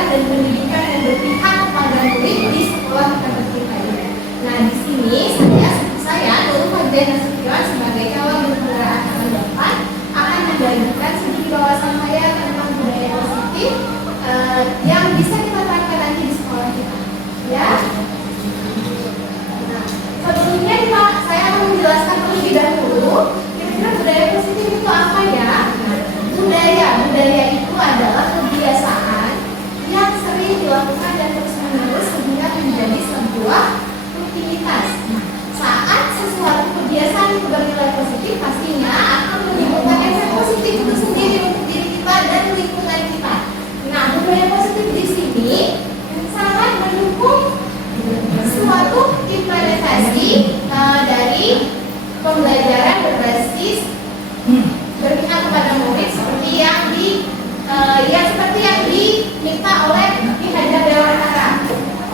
pembelajaran dan pendidikan yang berpihak kepada murid di sekolah tempat kita ini. Nah, di sini saya Nurul Fadila Nasution sebagai calon guru penggerak tahun depan akan membagikan sedikit wawasan saya tentang budaya positif yang bisa kita terapkan nanti di sekolah kita. Ya. Nah, sebelumnya saya akan menjelaskan terlebih dahulu kira-kira budaya positif itu apa ya? Nah, budaya itu adalah kebiasaan yang sering dilakukan dan terus-menerus sehingga menjadi sebuah rutinitas. Nah, saat sesuatu kebiasaan itu bernilai positif, pastinya akan menimbulkan efek positif itu sendiri untuk diri kita dan lingkungan kita. Nah, budaya positif di sini sangat mendukung suatu implementasi dari pembelajaran berbasis berpihak kepada murid seperti yang diminta oleh Ki Hajar Dewantara.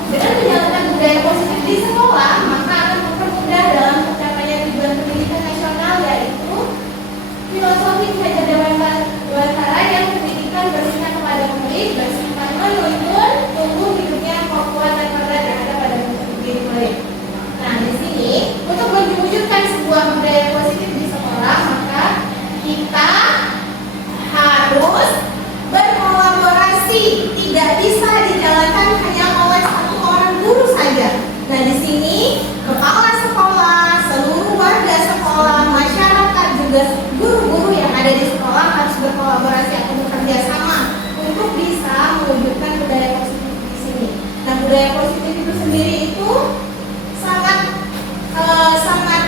Dengan menjalankan budaya positif di sekolah, maka akan mempermudah dalam pencapaian tujuan pendidikan nasional, yaitu filosofi Ki Hajar Dewantara yang pendidikan berpihak kepada murid bersifat menuntun tumbuh hidupnya kuat dan berdaya pada diri murid. Nah, di sini untuk mewujudkan sebuah budaya positif di sekolah, maka kita harus berkolaborasi, tidak bisa dijalankan hanya oleh satu orang guru saja. Nah, di sini kepala sekolah, seluruh warga sekolah, masyarakat, juga guru-guru yang ada di sekolah harus berkolaborasi atau bekerja sama untuk bisa mewujudkan budaya positif di sini. Nah, budaya positif itu sendiri itu sangat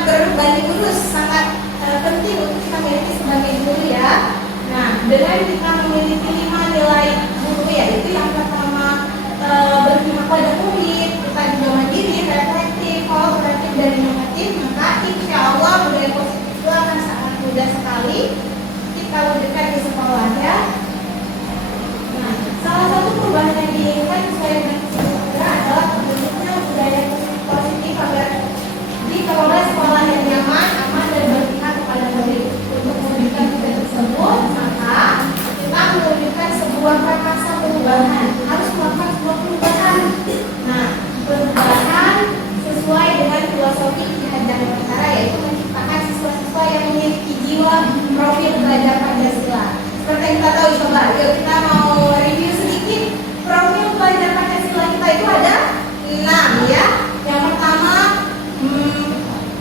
berbanding lurus, sangat penting untuk kita miliki sebagai guru ya. Nah, dengan kita memiliki 5 nilai guru, yaitu yang pertama berpihak pada murid, kita juga mandiri, reflektif, kolaboratif, dan inovatif, maka insya Allah budaya positif itu akan sangat mudah sekali kita wujudkan di sekolah ya. Nah, salah satu perubahan yang diinginkan sesuai dengan Kemendikbud adalah terbentuknya budaya positif agar dikelola sekolah yang nyaman, aman, dan berpihak kepada murid. Untuk mewujudkan tujuan tersebut, maka kita mewujudkan sebuah prakarsa perubahan, harus melakukan sebuah perubahan. Nah, perubahan sesuai dengan filosofi Ki Hajar Dewantara, yaitu menciptakan siswa-siswa yang memiliki jiwa profil belajar Pancasila. Seperti yang kita tahu, coba yuk kita mau review sedikit. Profil belajar Pancasila kita itu ada 6 ya. Yang pertama,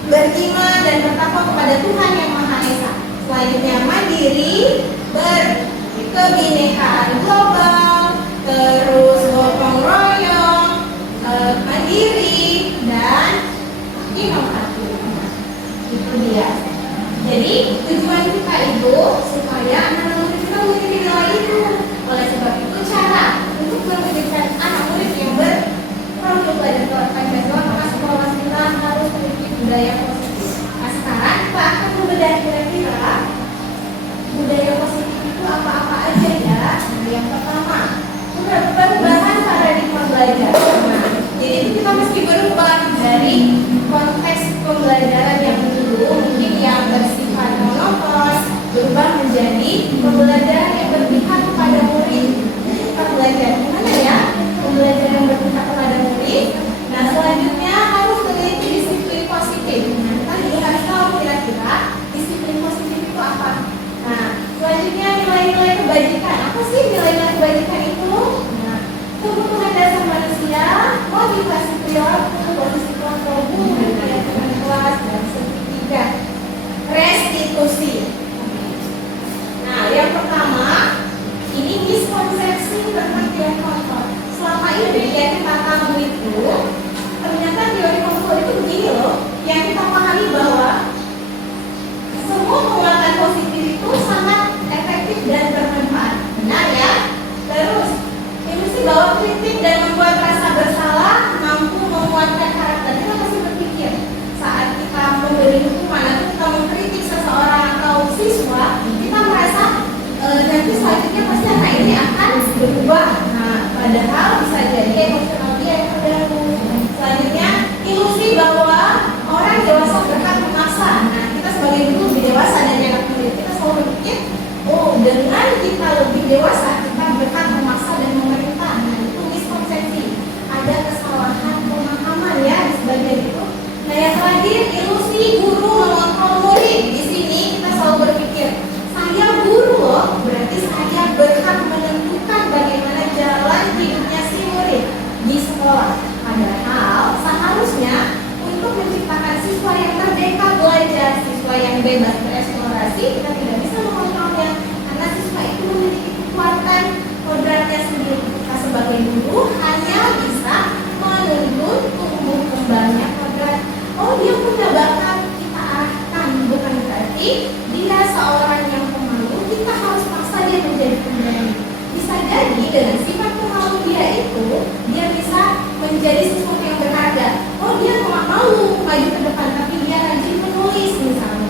beriman dan bertakwa kepada Tuhan Yang Maha Esa. Selanjutnya mandiri, berkebinekaan global, terus gotong royong, mandiri, dan inovatif. Itu dia. Jadi tujuan kita itu supaya anak murid kita memiliki nilai itu. Oleh sebab itu cara untuk mewujudkan anak murid yang berprofil belajar Pancasila, maka sekolah kita harus memiliki budaya positif. Nah, sekarang kita akan membedah kira-kira budaya positif itu apa-apa aja ya. Nah, yang pertama, perubahan paradigma belajar. Nah, jadi kita mesti berubah dari konteks pembelajaran yang dulu mungkin yang bersifat monoton, berubah menjadi pembelajaran yang berpihak kepada murid. Kita belajar gimana ya? Pembelajaran yang berpihak kepada murid. Nah, selanjutnya harus memiliki disiplin positif. Nah, kita juga harus tahu kira-kira disiplin positif itu apa. Nah, selanjutnya nilai-nilai kebajikan. Apa sih nilai-nilai kebajikan itu? Nah, kebutuhan dasar manusia, motivasi perilaku, posisi kontrol guru, manajemen kelas, dan ketiga, restitusi. Nah, yang pertama bebas bereksplorasi, kita tidak bisa mengontrolnya karena siswa itu memiliki kekuatan kodratnya sendiri. Kita sebagai guru hanya bisa menuntun tumbuh kembangnya kodrat. Oh, dia punya bakat, kita arahkan, bukan berarti dia seorang yang pemalu kita harus paksa dia menjadi pemberani. Bisa jadi dengan sifat pemalu dia itu, dia bisa menjadi sesuatu yang berharga. Oh, dia nggak malu maju ke depan, tapi dia rajin menulis misalnya.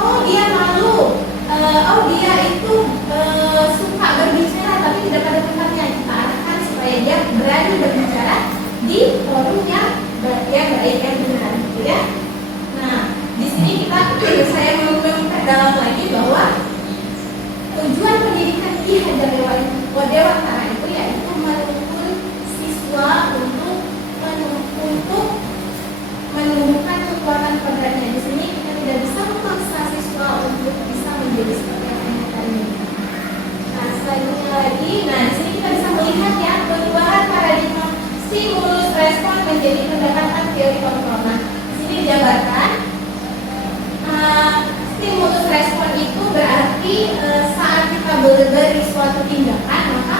Oh, dia malu. Oh, dia itu suka berbicara, tapi tidak pada tempatnya. Kita arahkan supaya dia berani berbicara di forum yang baik, yang benar, gitu ya. Nah, di sini saya mau memperdalam lagi bahwa tujuan pendidikan di Hajar Dewantara itu yaitu menuntun siswa untuk menumbuhkan kekuatan kodratnya. Di sini kita tidak bisa memaksa siswa untuk bisa menjadi seperti apa yang kita inginkan. Nah, selanjutnya lagi, di sini kita bisa melihat ya perubahan paradigma stimulus respon menjadi pendekatan teori kontrol. Nah, di sini dijabarkan stimulus respon itu berarti saat kita beri suatu tindakan, maka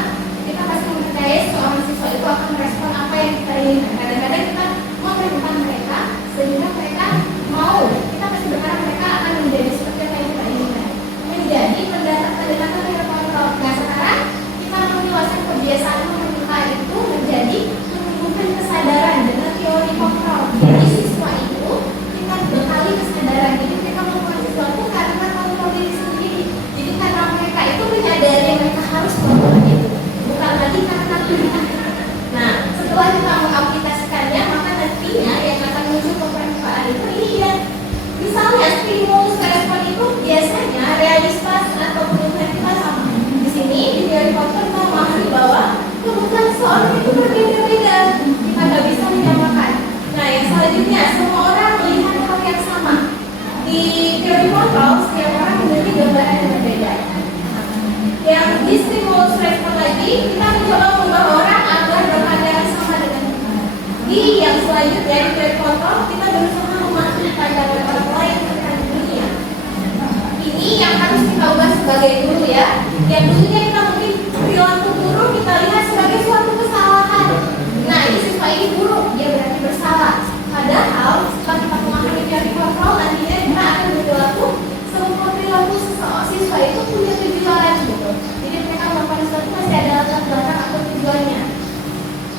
kita pasti mempercayai seorang siswa itu akan merespon apa yang kita inginkan. Kadang-kadang kita memerintahkan mereka sehingga mereka mau, kita pasti berharap mereka akan menjadi seperti apa yang kita inginkan, menjadi pendekatan teori kontrol. Nah, sekarang kita menjelaskan kebiasaan memerintah itu menjadi menumbuhkan kesadaran dengan teori kontrol. Jadi siswa itu kita bekali kesadaran. Jadi mereka melakukan sesuatu karena kontrol diri sendiri. Jadi karena mereka itu menyadari mereka harus melakukan itu, bukan lagi karena pilihan. Nah, setelah kita mengaplikasikannya, maka nantinya yang akan muncul kepercayaan itu iya. Misalnya stimulus respon itu biasanya realitas atau kebutuhan kita sama. Di sini di teori kontrol kita memahami bahwa kebutuhan seorang itu berbeda-beda. Kita nggak bisa menyamakan. Nah, yang selanjutnya semua orang melihat hal yang sama. Di teori kontrol setiap orang memiliki gambaran yang berbeda. Yang di stimulus respon lagi kita mencoba mengubah orang agar berpandangan sama dengan kita. Di yang selanjutnya di teori kontrol kita berusaha memahami pandangan orang lain tentang dunia. Ini yang harus kita ubah sebagai guru ya. Yang dulunya kita mungkin perilaku guru kita lihat sebagai suatu kesalahan. Nah, ini siswa ini buruk, dia berarti bersalah. Padahal setelah kita memahami teori kontrol, nantinya kita akan berperilaku semua perilaku siswa itu punya tujuan gitu. Jadi mereka melakukan sesuatu pasti ada latar belakang atau tujuannya.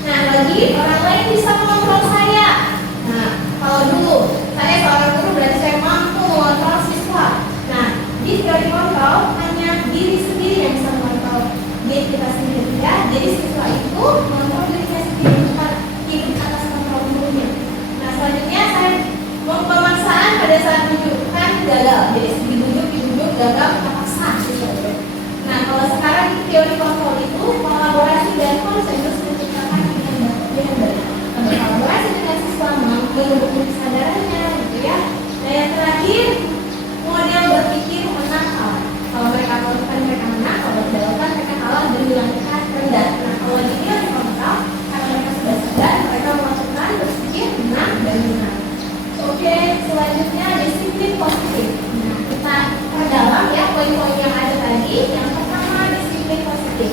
Nah, lagi orang lain bisa mengontrol saya. Nah, kalau dulu saya seorang guru berarti saya mampu mengontrol siswa. Nah, di teori kontrol hanya diri sendiri yang bisa mengontrol diri kita sendiri ya. Jadi siswa itu mengontrol dirinya sendiri, bukan hidup atas kontrol gurunya. Nah, selanjutnya saya pemaksaan pada saat menunjukkan gagal. Jadi dibujuk gagal kita paksa siswa itu. Nah, kalau sekarang di teori kontrol itu kolaborasi dan konsensus menciptakan dengan baik. Kolaborasi dengan siswa menumbuhkan kesadarannya gitu ya. Nah, yang terakhir model berpikir menang kalah. Kalau mereka lakukan mereka menang, kalau tidak lakukan mereka kalah dan dilangkah rendah. Nah, kalau di teori kontrol karena mereka sudah sadar, mereka melakukan berpikir menang dan menang. Oke, selanjutnya disiplin positif. Nah, kita perdalam ya poin-poin yang ada tadi. Yang pertama disiplin positif.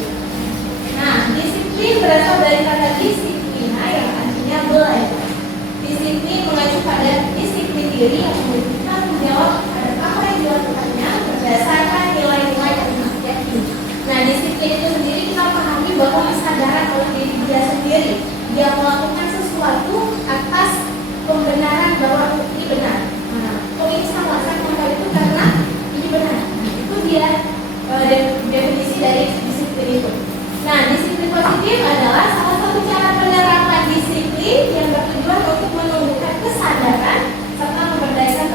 Nah, disiplin berasal dari kata disiplina yang artinya belajar. Disiplin mengacu pada disiplin diri yang kita menjawab pada apa yang dilakukannya berdasarkan nilai-nilai yang dimiliki. Nah, disiplin itu sendiri kita pahami bahwa kesadaran oleh diri dia sendiri. Dia melakukan sesuatu atas pembenaran bahwa ini benar. Nah, ini sama saya melakukan itu karena ini benar. Itu dia definisi dari disiplin itu. Nah, disiplin positif adalah salah satu cara penerapan disiplin yang bertujuan untuk menumbuhkan kesadaran serta memberdayakan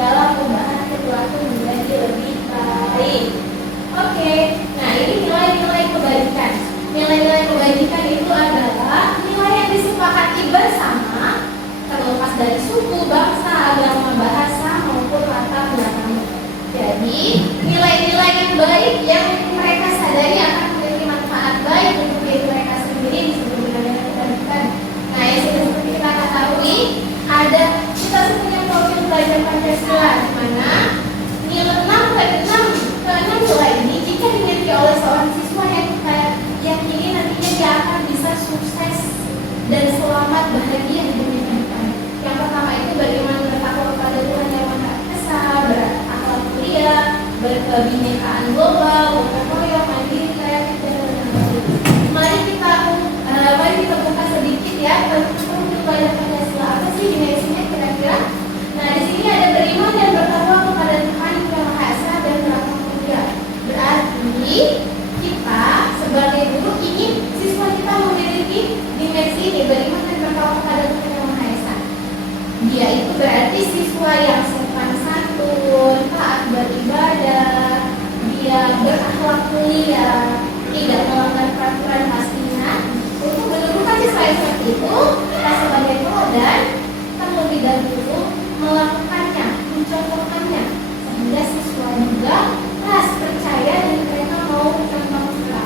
dalam membahas sesuatu menjadi lebih baik. Oke, nah ini nilai-nilai kebaikan. Nilai-nilai kebaikan itu adalah nilai yang disepakati bersama, terlepas dari suku, bangsa, agama, bahasa maupun latar belakang. Jadi nilai-nilai yang baik yang mereka sadari akan memiliki manfaat baik untuk diri mereka sendiri disebut nilai-nilai kebaikan. Nah, yang sudah seperti kita ketahui, kita punya profil belajar Pancasila, di mana nilai 6 nilai ini jika dimiliki oleh seorang siswa yang kita yakini nantinya dia akan bisa sukses dan selamat bahagia di dunia depan. Yang pertama itu bagaimana bertakwa kepada Tuhan yang Maha Esa, berakhlak mulia, berkebinekaan global, gotong royong, mandiri, kreatif, dan lain-lain. Mari kita buka sedikit ya tentang belajar Pancasila apa sih dimensinya kira-kira. Nah, di sini ada beriman dan bertakwa kepada Tuhan yang Maha Esa dan berakhlak mulia. Berarti kita sebagai guru ingin siswa kita memiliki dimensi ini, beriman dan bertakwa kepada Tuhan yang Maha Esa. Dia itu berarti siswa yang sopan santun, taat beribadah, dia berakhlak mulia, tidak melanggar peraturan pastinya. Untuk menentukan siswa yang seperti itu, kita sebagai teladan terlebih dahulu melakukannya, mencontohkannya, sehingga siswa juga percaya dan mereka mau mencontoh kita.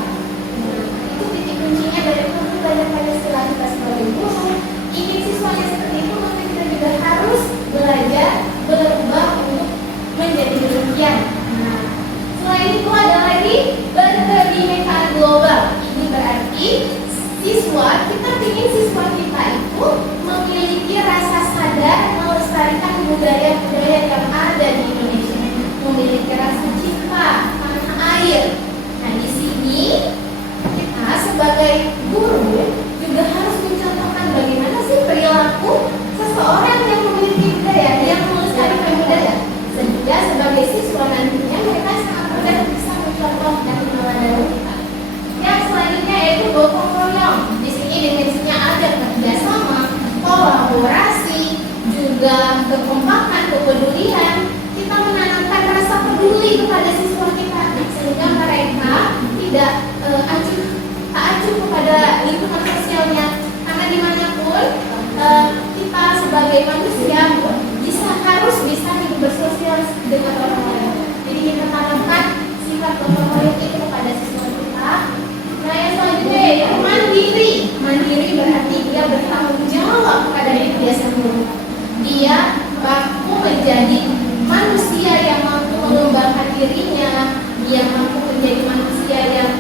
Itu titik kuncinya dari belajar Pancasila. Kita sebagai guru ingin siswanya seperti itu, maka kita juga harus belajar berubah untuk menjadi demikian. Nah, selain itu ada lagi berkebinekaan global. Ini berarti kita ingin siswa kita itu memiliki rasa sadar melestarikan budaya-budaya yang ada di Indonesia, memiliki rasa cinta tanah air. Nah, di sini kita sebagai guru juga harus mencontohkan bagaimana sih perilaku seseorang yang memiliki budaya, yang melestarikan budaya, sehingga sebagai siswa nantinya mereka sangat mudah bisa mencontoh dan meneladani kita. Yang selanjutnya yaitu gotong royong. Di sini dimensinya ada kerjasama, kolaborasi, juga kekompakan, kepedulian. Kita menanamkan rasa peduli kepada siswa kita sehingga mereka tidak acuh kepada lingkungan sosialnya, karena dimanapun kita sebagai manusia harus bisa hidup bersosial dengan orang lain. Jadi kita tanamkan sifat gotong royong itu kepada siswa kita. Nah, yang selanjutnya yaitu mandiri. Mandiri berarti dia bertanggung jawab kepada diri dia sendiri. Dia mampu menjadi manusia yang mampu mengembangkan dirinya. Dia mampu menjadi manusia yang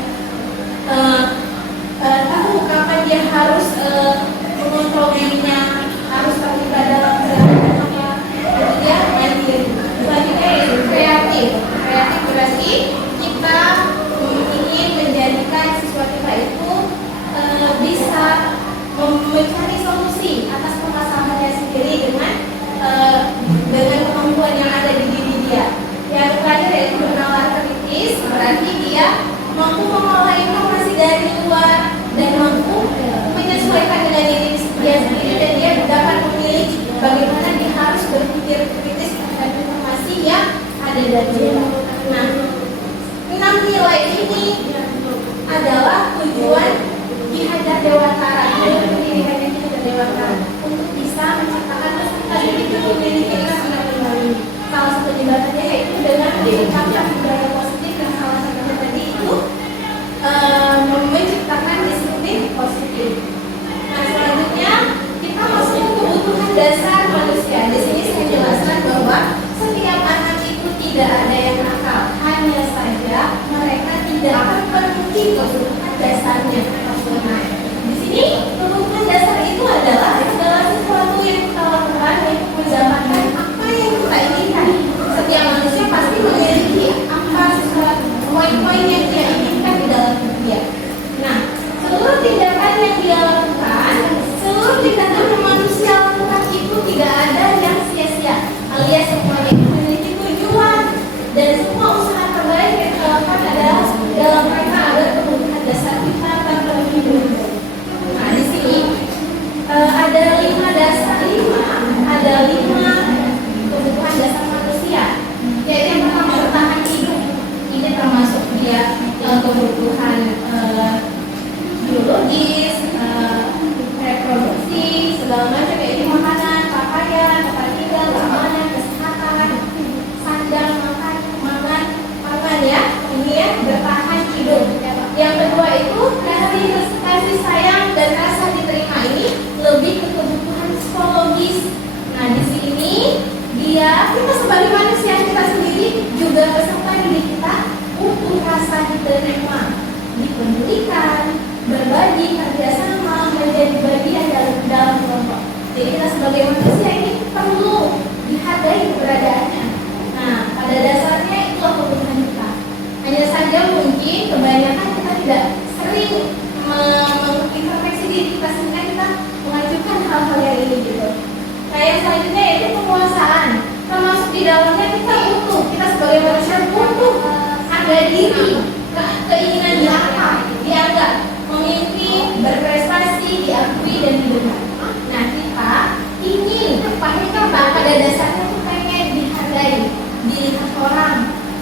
tahu kapan dia harus mengontrol dirinya, harus terlibat dalam gerakan-gerakannya. Jadi dia mandiri. Selanjutnya yaitu kreatif. Kreatif berarti kita ingin menjadikan siswa kita itu bisa mencari solusi atas permasalahannya sendiri dengan kemampuan yang ada di diri dia. Yang terakhir yaitu bernalar kritis, berarti dia mampu mengolah informasi dari luar dan mampu menyesuaikan dengan diri dia sendiri, dan dia dapat memilih bagaimana dia harus berpikir kritis terhadap informasi yang ada dari luar. Nah, 6 nilai ini adalah tujuan Ki Hajar Dewantara, pendidikan Ki Hajar Dewantara, untuk bisa menciptakan peserta didik yang memiliki 6 nilai ini. Salah satu jembatannya yaitu dengan mengucapkan budaya positif, yang salah satunya tadi itu menciptakan disiplin positif. Nah, selanjutnya kita masuk ke kebutuhan dasar manusia. Di sini saya jelaskan bahwa setiap anak itu tidak ada yang nakal, hanya saja mereka tidak akan memenuhi kebutuhan dasarnya. Nah, di sini kebutuhan dasar itu adalah segala sesuatu yang kita lakukan untuk mendapatkan apa yang kita inginkan. Setiap manusia pasti memiliki apa sesuatu poin-poin yang dia inginkan di dalam hidup dia. Nah, seluruh kita sebagai manusia kita sendiri juga beserta diri kita butuh rasa diterima, dipedulikan, berbagi, kerjasama, menjadi bagian dalam kelompok. Jadi kita sebagai manusia ini perlu dihargai keberadaannya. Nah, pada dasarnya itulah kebutuhan kita. Hanya saja mungkin kebanyakan kita tidak sering mengintrospeksi diri kita sehingga kita mengajukan hal-hal yang ini gitu. Nah, yang selanjutnya yaitu penguasaan. Termasuk di dalamnya kita sebagai manusia butuh harga diri, keinginan dianggap, memimpin, berprestasi, diakui dan didengar. Nah, kita ingin pada dasarnya itu pengen dihargai, dilihat orang,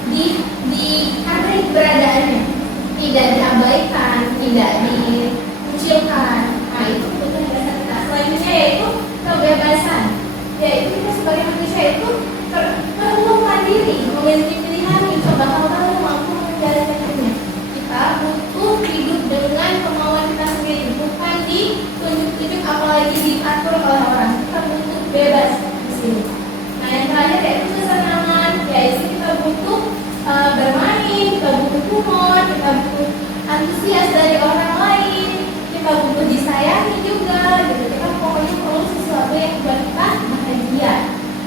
dihargai keberadaannya, tidak diabaikan, tidak dikucilkan. Nah, itu kebutuhan dasar kita. Selanjutnya yaitu kebebasan, yaitu kita sebagai manusia itu perlu mandiri, memiliki pilihan, mencoba hal baru, mampu menjalankannya. Kita butuh hidup dengan kemauan kita sendiri, bukan ditunjuk-tunjuk apalagi diatur oleh orang. Kita butuh bebas di sini. Nah, yang terakhir yaitu kesenangan, yaitu kita butuh bermain, kita butuh humor, kita butuh antusias dari orang lain, kita butuh disayangi juga, gitu. Kita pokoknya perlu sesuatu yang buat kita bahagia.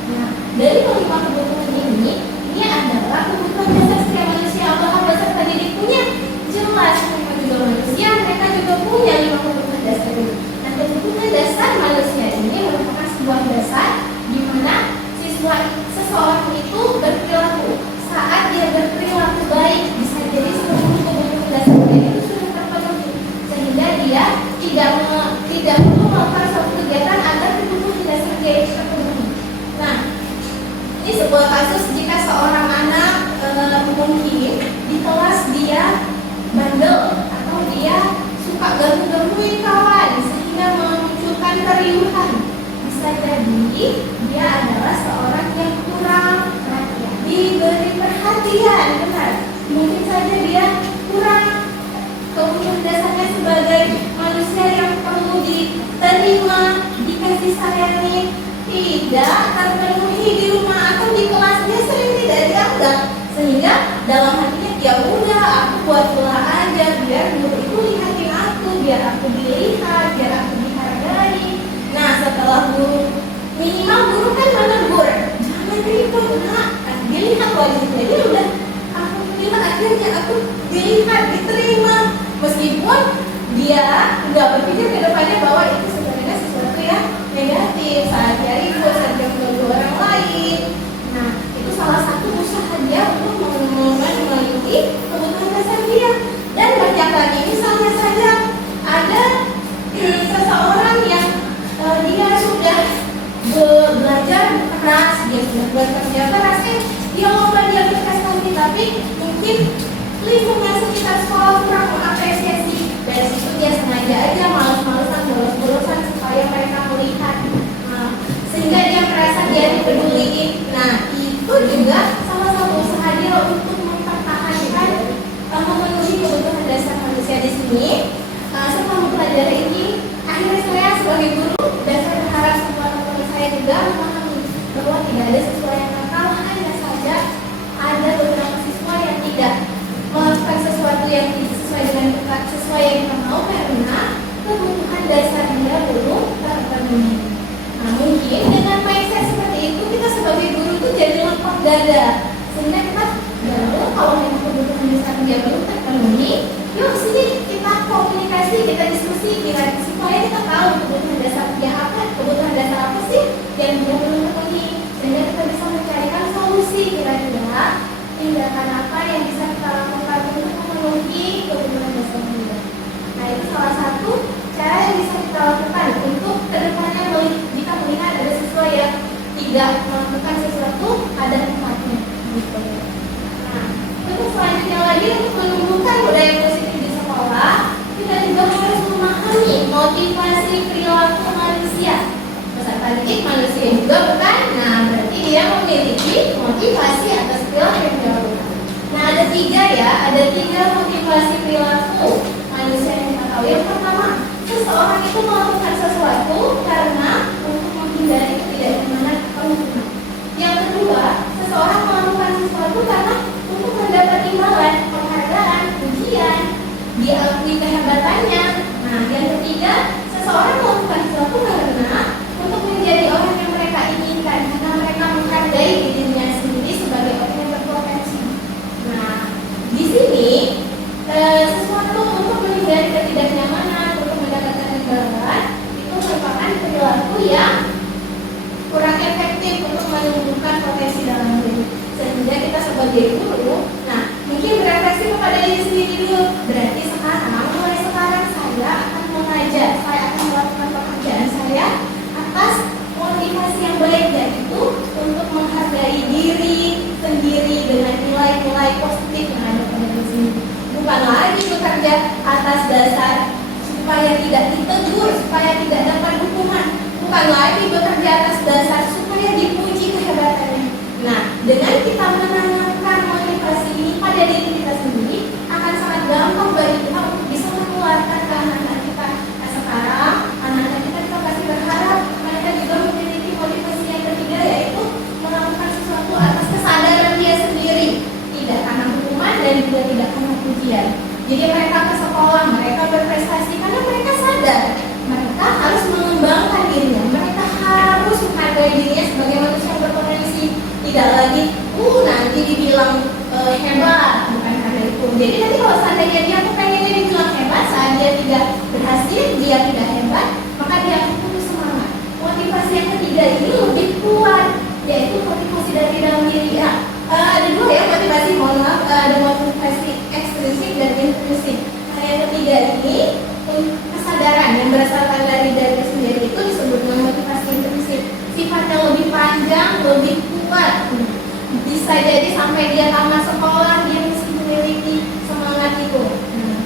Nah, dari kelima kebutuhan ini adalah kebutuhan dasar setiap manusia. Apakah beserta diri punya? Jelas, mereka juga manusia, mereka juga punya 5 kebutuhan dasar ini. Nah, kebutuhan dasar manusia ini merupakan sebuah dasar di mana seseorang itu berperilaku. Saat dia berperilaku baik, bisa jadi seluruh kebutuhan dasar itu sudah terpenuhi, sehingga dia tidak perlu melakukan suatu kegiatan agar kebutuhan dasar dia itu terpenuhi. Nah, ini sebuah kasus jika seorang anak mungkin di kelas dia bandel atau dia suka ganggu-gangguin kawan sehingga memunculkan keriuhan. Bisa jadi dia adalah seorang yang kurang perhatian, diberi perhatian, benar. Mungkin saja dia kurang kebutuhan dasarnya sebagai manusia yang perlu diterima, dikasih sayangi, tidak terpenuhi di rumah atau di kelas, dia sering tidak dianggap, sehingga dalam hatinya ya udah aku buat ulah aja biar guru itu lihatin aku, biar aku dilihat, biar aku dihargai. Nah, setelah minimal guru kan menegur, jangan ribut nak, dilihat wajibnya, jadi udah aku terima, akhirnya aku dilihat, diterima, meskipun dia nggak berpikir ke depannya bahwa itu sebenarnya sesuatu yang negatif saat dia ribut, saat dia mengganggu orang lain. Nah, itu salah satu usaha dia untuk memenuhi kebutuhan dasar dia. Dan banyak lagi, misalnya saja ada seseorang yang dia sudah belajar keras, dia sudah bekerja keras, dia lomba, dia berprestasi, tapi mungkin lingkungan sekitar sekolah kurang mengapresiasi. Dari situ dia sengaja aja malas-malasan, bolos-bolosan supaya mereka melihat, sehingga dia merasa dia dipeduliin. Nah, itu juga salah satu usaha dia untuk mempertahankan memenuhi kebutuhan dasar manusia di sini. Setelah mempelajari ini, akhirnya saya sebagai guru dan saya berharap semua teman-teman saya juga memahami bahwa tidak ada siswa yang nakal, hanya saja ada beberapa siswa yang tidak melakukan sesuatu yang sesuai dengan sesuai yang kita mau karena kebutuhan dasarnya belum terpenuhi. Nah, mungkin dengan mindset seperti itu kita sebagai guru itu jadi lapang dada, sehingga kita kalau memang kebutuhan dasar dia belum terpenuhi, yuk sini kita komunikasi, kita diskusi, supaya kita tahu kebutuhan dasar dia apa, kebutuhan dasar apa sih yang belum terpenuhi, sehingga kita bisa mencarikan solusi kira-kira tindakan apa yang bisa kita lakukan untuk memenuhi kebutuhan dasar kita. Nah, itu salah satu cara yang bisa kita lakukan untuk kedepannya jika melihat ada siswa yang tidak melakukan sesuatu pada tempatnya. Nah, terus selanjutnya lagi untuk menumbuhkan budaya positif di sekolah, kita juga harus memahami motivasi perilaku manusia. Peserta didik manusia juga bukan? Nah, berarti dia memiliki motivasi atas perilaku yang dia lakukan. Nah, ada 3 ya, ada 3 motivasi perilaku manusia yang kita tahu. Yang pertama, seseorang itu melakukan sesuatu karena untuk menghindari ketidaknyamanan lingkungan. Yang kedua, ketiga, seseorang melakukan sesuatu karena untuk menjadi orang yang mereka inginkan, karena mereka menghargai dirinya sendiri sebagai orang yang berpotensi. Nah, di sini sesuatu untuk menghindari ketidaknyamanan, untuk mendapatkan kegagalan, itu merupakan perilaku yang kurang efektif untuk menumbuhkan potensi dalam diri. Sehingga kita sebagai guru, nah mungkin berefleksi kepada diri sendiri dulu. Berarti mulai sekarang saya akan mengajar, saya akan melakukan pekerjaan saya atas motivasi yang baik, yaitu untuk menghargai diri sendiri dengan nilai-nilai positif yang ada pada diri sendiri. Bukan lagi bekerja atas dasar supaya tidak ditegur, supaya tidak dapat hukuman. Bukan lagi bekerja atas dasar supaya dipuji kehebatannya. Nah, dengan kita menanamkan motivasi ini pada diri kita sendiri, akan sangat gampang bagi kita untuk bisa mengeluarkan ke anak-anak kita. Nah, sekarang anak-anak kita pasti berharap mereka juga memiliki motivasi yang ketiga, yaitu melakukan sesuatu atas kesadaran dia sendiri, tidak karena hukuman dan juga tidak karena pujian. Jadi mereka ke sekolah, mereka berprestasi karena mereka sadar mereka harus mengembangkan dirinya, mereka harus menghargai dirinya sebagai manusia yang berpotensi. Tidak lagi, nanti dibilang hebat, bukan karena itu. Jadi nanti kalau seandainya dia pengennya dibilang hebat, saat dia tidak berhasil, dia tidak hebat, maka dia akan putus semangat. Motivasi yang ketiga ini lebih kuat, yaitu motivasi dari dalam diri. Ada dua ya motivasi, mohon maaf, ada motivasi ekstrinsik dan intrinsik. Nah, yang ketiga ini kesadaran yang berdasarkan dari diri sendiri itu disebut dengan motivasi intrinsik. Sifatnya lebih panjang, lebih kuat. Bisa jadi sampai dia tamat sekolah dia masih memiliki semangat itu.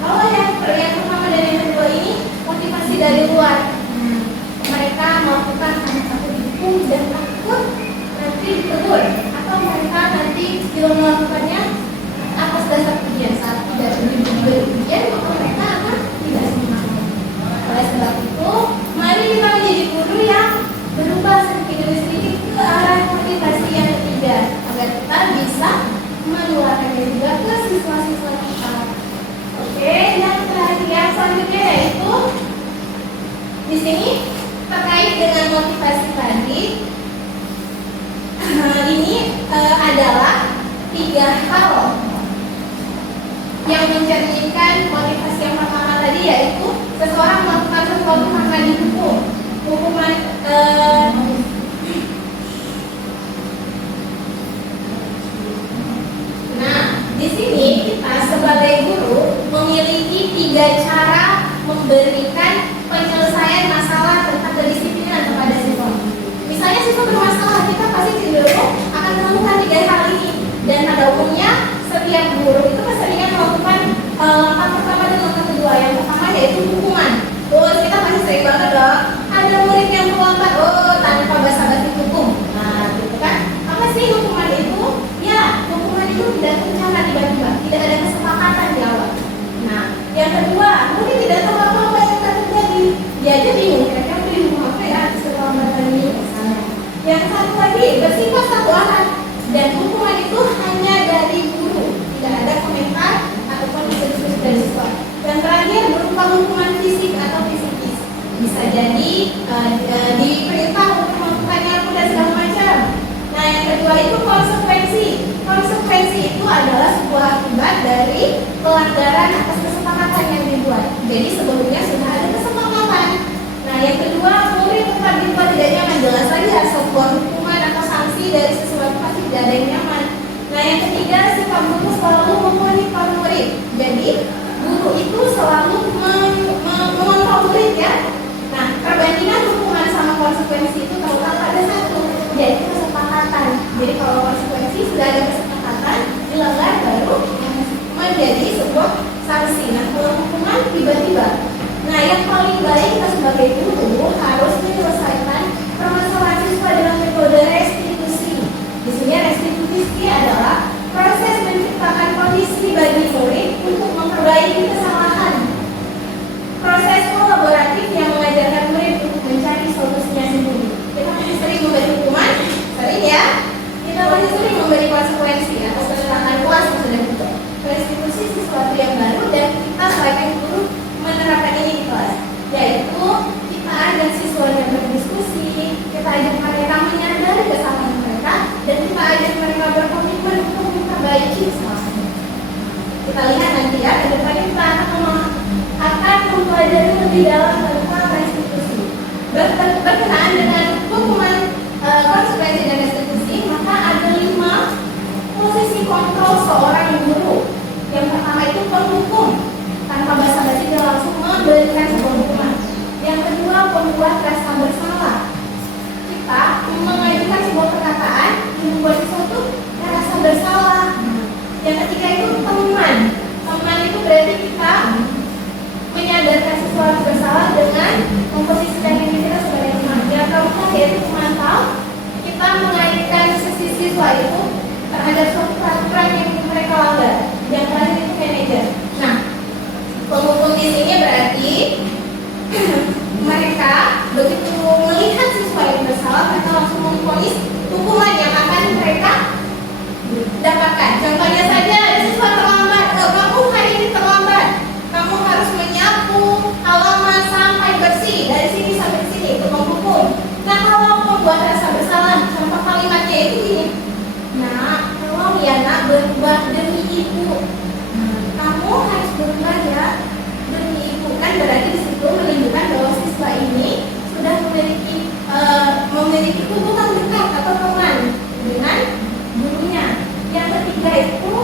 Kalau yang pertama dan yang kedua ini motivasi dari luar. Mereka melakukan karena takut dihukum dan takut nanti ditegur, atau mereka nanti juga melakukannya atas dasar pujian. Saat tidak diberi pujian, maka mereka akan tidak semangat. Oleh sebab itu, mari kita menjadi guru yang berubah sedikit demi sedikit ke arah motivasi yang ketiga, agar kita bisa menularkannya juga ke siswa-siswa kita. Oke, yang terakhir yang selanjutnya yaitu di sini terkait dengan motivasi tadi. Ini adalah 3 hal yang mencerminkan motivasi yang pertama tadi, yaitu seseorang melakukan sesuatu karena dihukum. Hukuman nah, di sini kita sebagai guru memiliki 3 cara memberikan penyelesaian masalah tentang kedisiplinan kepada siswa. Misalnya siswa bermasalah, kita pasti cenderung akan melakukan 3 hal ini. Dan pada umumnya setiap guru itu keseringan melakukan langkah pertama dan langkah kedua. Yang pertama yaitu hukuman. Kita pasti sering banget dong. Ada murid yang terlambat, tanpa basa-basi hukum. Nah, gitu kan? Apa sih hukuman itu? Ya, hukuman itu tidak terencana tiba-tiba, tidak ada kesepakatan di awal. Nah, yang kedua, murid tidak tahu apa-apa yang akan terjadi. Dia aja bingung, kira-kira dihukum apa ya keterlambatan ini misalnya. Yang satu lagi bersifat satu arah, dan hukuman itu hanya dari guru, tidak ada komentar ataupun diskusi dari siswa. Yang terakhir berupa hukuman fisik atau fisikis. Bisa jadi diperintah untuk melakukannya apa dan segala macam. Nah, yang kedua itu konsekuensi. Konsekuensi itu adalah sebuah akibat dari pelanggaran atas kesepakatan yang dibuat. Jadi sebelumnya sudah ada kesepakatan. Nah, yang kedua, murid tetap dibuat tidak nyaman. Jelas lagi harus sebuah hukuman atau sanksi dari sesuatu pasti tidak ada yang nyaman. Nah, yang ketiga, sikap guru selalu memonitor murid. Jadi guru itu selalu mengontrol murid ya. Nah, perbandingan hukuman sama konsekuensi itu terletak pada satu, yaitu kesepakatan. Jadi kalau konsekuensi sudah ada kesepakatan, dilanggar baru menjadi sebuah sanksi. Nah, kalau hukuman tiba-tiba. Nah, yang paling baik kita sebagai guru harus menyelesaikan permasalahan siswa dengan metode restitusi. Di sini restitusi adalah proses menciptakan kondisi bagi murid untuk memperbaiki kesalahan. Proses kolaboratif yang mengajarkan murid untuk mencari solusinya sendiri. Kita masih sering memberi hukuman, sering ya. Kita masih sering memberi konsekuensi atas kesalahan kelas yang sudah dibuat. Restitusi sesuatu yang baru dan kita sebagai guru menerapkan ini di kelas, yaitu di dalam bentuk restitusi. Berkenaan dengan hukuman konsekuensi dan restitusi, maka ada 5 posisi kontrol seorang guru. Yang pertama itu penghukum, tanpa basa-basi dia langsung memberikan sebuah hukuman. Yang kedua, pembuat rasa bersalah. Kita mengajukan sebuah perkataan yang membuat sesuatu rasa bersalah. Yang ketiga itu teman. Teman itu berarti kita menyadarkan sesuatu bersalah dengan memposisikan diri kita sebagai teman. Yang keempat yaitu pemantau. Kita mengaitkan siswa itu terhadap suatu peraturan yang mereka langgar. Yang terakhir itu manajer. Nah, penghukum di sini berarti mereka begitu melihat siswa yang bersalah, mereka langsung memvonis hukuman yang akan mereka dapatkan. Contohnya saja, ada siswa terlambat, kamu hari ini terlambat, kamu harus menyapu halaman sampai bersih dari sini sampai sini, itu menghukum. Nah, kalau membuat rasa bersalah, contoh kalimatnya itu gini, nah, tolong ya nak berubah demi ibu. Kamu harus berubah ya demi ibu, kan berarti di situ menunjukkan bahwa siswa ini sudah memiliki hubungan dekat atau teman dengan gurunya. Yang ketiga itu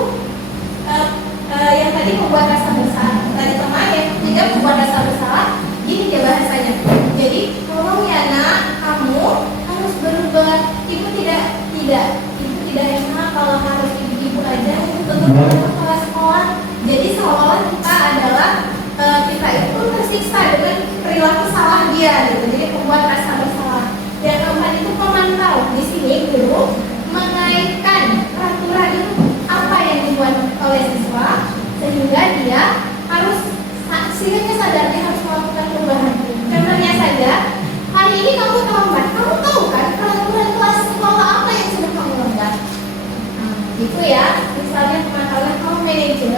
yang tadi membuat rasa bersalah, tadi teman, yang ketiga membuat rasa bersalah. Gini dia bahasanya. Jadi tolong ya nak, kamu harus berubah. Ibu tidak enak kalau harus ibu aja untuk kepala sekolah. Jadi seolah-olah kita adalah kita itu tersiksa dengan perilaku salah dia gitu. Jadi membuat rasa bersalah. Yang keempat itu pemantau. Di sini guru mengaitkan peraturan itu apa yang dibuat oleh siswa sehingga dia harus sadar dia harus melakukan perubahan. Contohnya saja, hari ini kamu terlambat. Kamu tahu kan peraturan kelas sekolah apa yang sudah kamu langgar? Gitu ya. Misalnya pemantauan kamu manajer,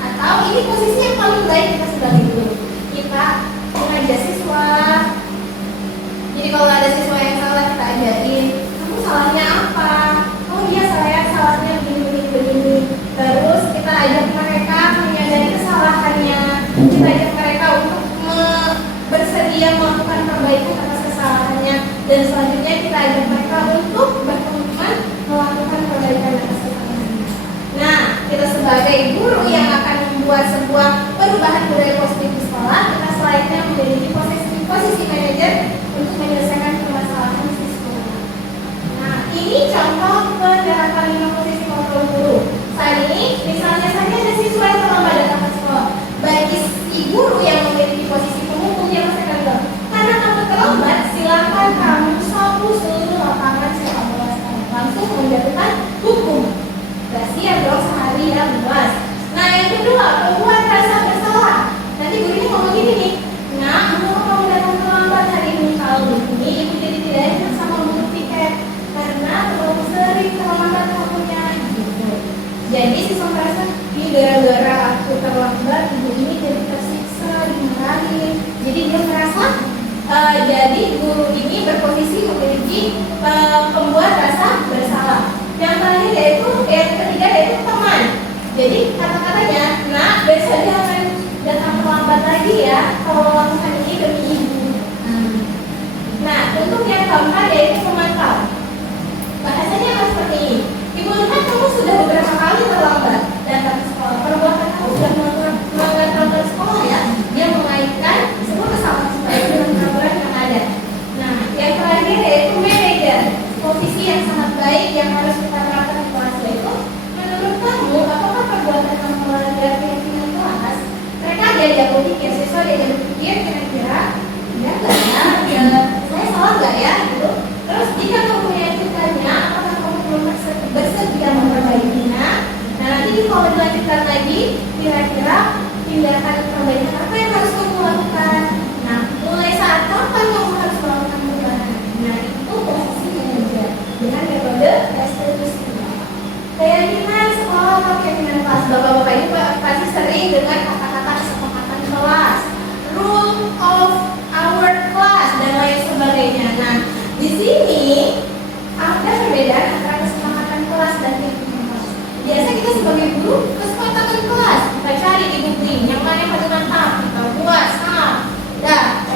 atau ini posisi yang paling baik kita sebagai guru. Kita mengajak siswa. Jadi kalau ada siswa yang salah kita ajarin, kamu salahnya apa? Oh iya, salahnya begini. Terus kita ajak mereka menyadari kesalahannya. Kita ajak mereka untuk bersedia melakukan perbaikan atas kesalahannya. Dan selanjutnya kita ajak mereka untuk berkomitmen melakukan perbaikan atas kesalahannya. Nah, kita sebagai guru yang akan membuat sebuah perubahan budaya positif di sekolah, kita selainnya memiliki posisi manajer untuk menyelesaikan permasalahan di sekolah. Nah, ini contoh penerapan 5 posisi kontrol guru. Saat ini, misalnya saja ada siswa yang terlambat datang ke sekolah, bagi si guru yang memiliki posisi penghukum dia pasti akan bilang, karena kamu terlambat, silakan kamu sapu seluruh lapangan sepak bola sekarang, langsung menjatuhkan hukum. Kasihan dong sehari ya bebas. Nah, yang kedua, membuat rasa bersalah. Nanti gurunya ngomong gini nih, nah, kalau kamu datang terlambat hari ini, kalau begini ibu jadi tidak enak sama guru tiket karena terlalu sering terlambat kamunya. Gitu. Jadi siswa merasa, ini gara-gara aku terlambat, ibu ini jadi tersiksa, dimarahin. Jadi dia merasa, jadi guru ini berposisi memiliki pembuat rasa bersalah. Yang terakhir yaitu, yang ketiga yaitu teman. Jadi kata-katanya, nah besok jangan datang terlambat lagi ya kalau lakukan ini demi ibu. Nah, untuk yang keempat yaitu pemantau. Bahasanya harus seperti ini. Ibu lihat kamu sudah beberapa kali terlambat datang ke sekolah. Perbuatan kamu sudah melanggar peraturan sekolah ya. Dia mengaitkan semua kesalahan sesuai dengan peraturan yang ada. Nah, yang terakhir yaitu manajer. Posisi yang sangat baik yang harus kita terapkan di kelas itu. Menurut kamu, apakah perbuatan kamu melanggar keyakinan kelas? Mereka diajak berpikir, siswa diajak berpikir kira-kira, ya nggak ya, saya salah nggak ya, gitu. Terus jika kamu mengajukannya, apakah kamu belum bersedia memperbaikinya? Nah, nanti kalau dilanjutkan lagi, kira-kira tindakan perbaikan apa yang harus kamu lakukan? Nah, mulai saat kapan kamu harus melakukan perubahan? Nah, itu posisi manajer dengan metode restitusi. Keyakinan sekolah atau keyakinan kelas, bapak-bapak ini pasti sering dengar kata-kata kesepakatan kelas, rule of our class dan lain sebagainya. Nah, di sini ada perbedaan antara kesepakatan kelas dan keyakinan kelas. Biasa kita sebagai guru kesepakatan kelas kita cari di buku yang mana yang paling mantap kita buat sama. Nah,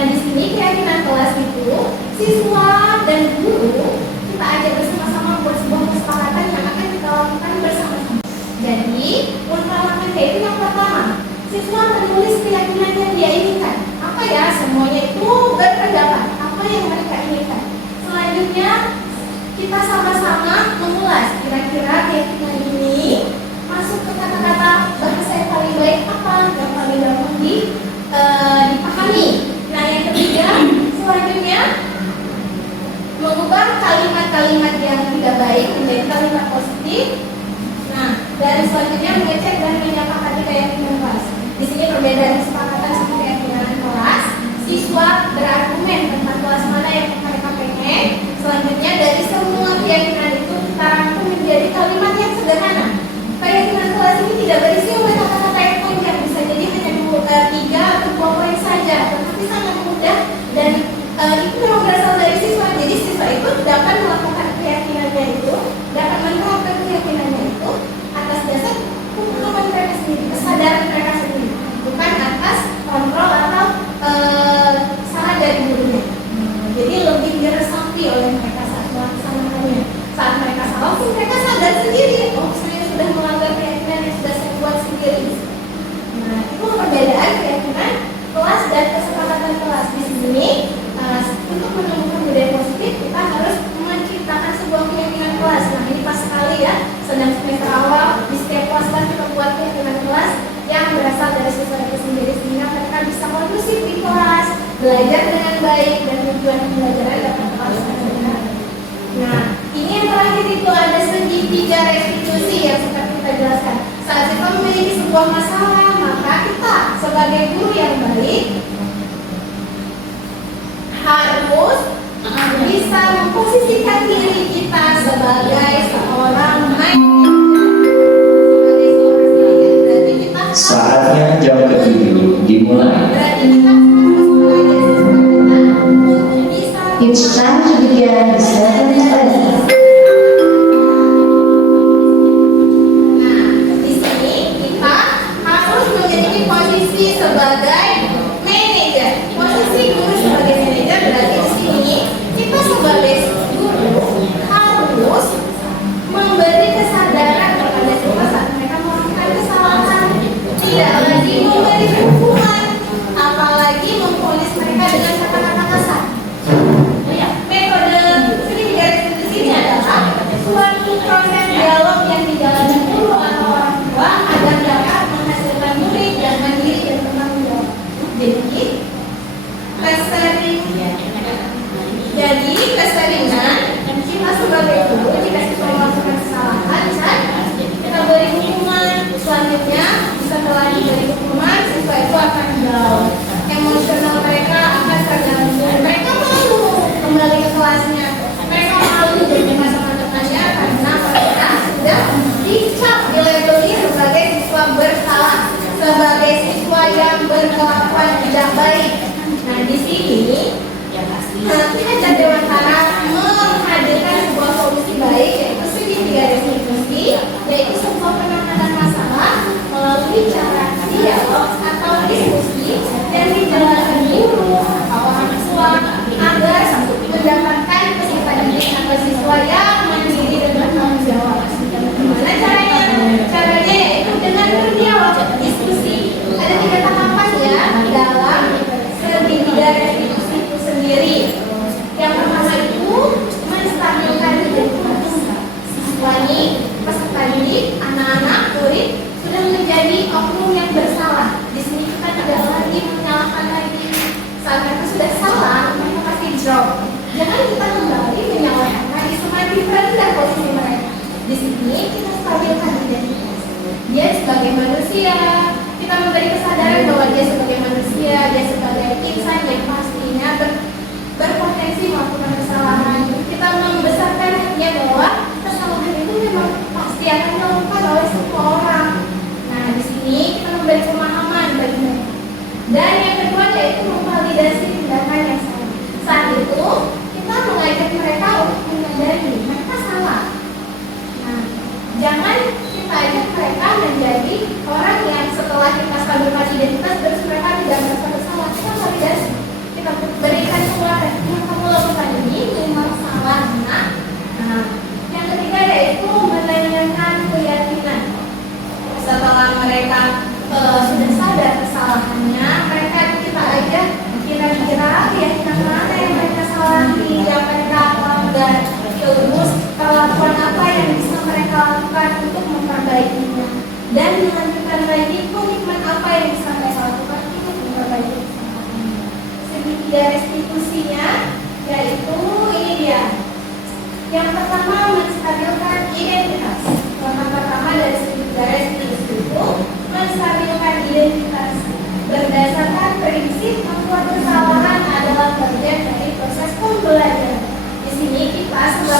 di sini keyakinan kelas itu siswa dan guru kita ajak bersama-sama buat sebuah kesepakatan yang akan kita lakukan bersama-sama. Jadi, ultralaman itu yang pertama, siswa menulis keyakinan yang dia inginkan. Apa ya? Semuanya itu berpendapat apa yang mereka inginkan. Selanjutnya, kita sama-sama mengulas kira-kira keyakinan ini masuk ke kata-kata bahasa yang paling baik apa, yang paling gampang dipahami. Nah, yang ketiga, selanjutnya mengubah kalimat-kalimat yang tidak baik menjadi kalimat positif. Nah, dan selanjutnya mengecek dan menyepakati keyakinan kelas. Di sini perbedaan kesepakatan sama keyakinan kelas. Siswa berargumen tentang kelas mana yang mereka pengen. Selanjutnya dari semua keyakinan itu kita rangkum menjadi kalimat yang sederhana. Keyakinan kelas ini tidak berisi oleh kata-kata yang panjang, bisa jadi hanya 3 atau 2 poin saja, tetapi sangat mudah dan itu memang berasal dari siswa. Jadi siswa itu dapat melakukan keyakinannya itu, dapat menerapkan keyakinannya itu atas dasar pengalaman mereka sendiri, kesadaran mereka sendiri, bukan atas kontrol atau saran dari gurunya. Jadi lebih diresapi oleh mereka saat melaksanakannya. Saat mereka salah, mereka sadar sendiri, oh saya sudah melanggar keyakinan yang sudah saya buat sendiri. Nah, itu perbedaan keyakinan kelas dan kesepakatan kelas. Di sini untuk menemukan budaya positif kita harus menciptakan sebuah keyakinan kelas. Nah, ini pas sekali ya, sedang semester awal di setiap kelas kita buat keyakinan kelas yang berasal dari siswa itu sendiri sehingga mereka bisa kondusif di kelas, belajar dengan baik dan tujuan pembelajaran dapat terlaksana. Nah, ini yang terakhir itu ada segitiga restitusi yang seperti kita jelaskan. Saat kita memiliki sebuah masalah, maka kita sebagai guru yang baik harus bisa memposisikan diri kita sebagai seorang saatnya jam ke-7 dimulai. It's time to begin the second lesson. Nah, di sini kita harus memiliki posisi sebagai manajer. Posisi guru sebagai manajer berarti di sini kita sebagai guru harus memberi kesadaran kepada siswa saat mereka melakukan kesalahan. Tidak lagi memberi hukuman, apalagi memponis mereka dengan kata-kata kasar. Metode segitiga restitusi ini adalah suatu proses dialog yang dijalankan guru atau orang tua agar dapat menghasilkan murid yang mandiri dan bertanggung jawab. Jadi keseringan kita sebagai guru jika siswa melakukan kesalahan, kita beri hukuman. Selanjutnya setelah diberi hukuman, siswa itu akan down, emosional mereka akan terganggu, mereka malu kembali ke kelasnya, mereka malu berjumpa sama temannya karena mereka sudah dicap dilabeli sebagai siswa bersalah, sebagai siswa yang berkelakuan tidak baik. Nah, di sini kita Dewantara menghadirkan sebuah solusi baik, yaitu segitiga restitusi, yaitu sebuah penanganan masalah melalui cara dialog atau diskusi yang dijalankan guru atau orang tua agar mendapatkan peserta didik atau siswa yang mandiri dan bertanggung jawab. Gimana caranya? Caranya yaitu dengan berdialog, diskusi. Ada 3 tahapan ya dalam segitiga restitusi itu sendiri. Yang pertama itu menstabilkan identitas siswa ini, peserta didik, anak-anak, murid sudah menjadi oknum yang bersalah. Di sini kita tidak lagi menyalahkan lagi. Saat mereka sudah salah, mereka pasti drop. Jangan kita kembali menyalahkan lagi, semakin rendah posisi mereka. Di sini kita stabilkan identitas. Dia sebagai manusia, kita memberi kesadaran bahwa dia sebagai manusia, dia sebagai insan yang pastinya berpotensi melakukan kesalahan. Kita membesarkan hatinya bahwa kesalahan itu memang pasti akan dilakukan oleh semua orang. Nah, di sini kita memberi pemahaman bagi mereka. Dan yang kedua yaitu memvalidasi tindakan yang salah. Saat itu kita mengajak mereka untuk menyadari mereka salah. Nah, jangan kita ajak mereka menjadi orang yang setelah kita stabilkan identitas terus mereka tidak merasa bersalah. Kita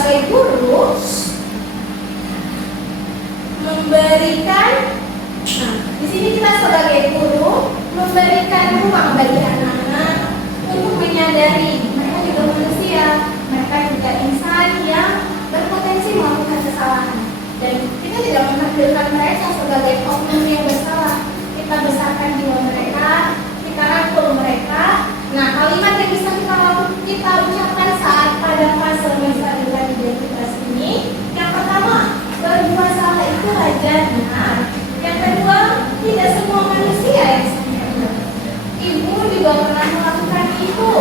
sebagai guru memberikan, nah, di sini kita sebagai guru memberikan ruang bagi anak-anak untuk menyadari mereka juga manusia, mereka juga insan yang berpotensi melakukan kesalahan. Dan kita tidak menampilkan mereka sebagai oknum yang bersalah. Kita besarkan jiwa mereka, kita rangkul mereka. Nah, kalimat yang bisa kita ucapkan saat pada fase menstabilkan identitas ini, yang pertama, berbuat salah itu wajarnya. Yang kedua, tidak semua manusia yang sempurna. Ibu juga pernah melakukan itu.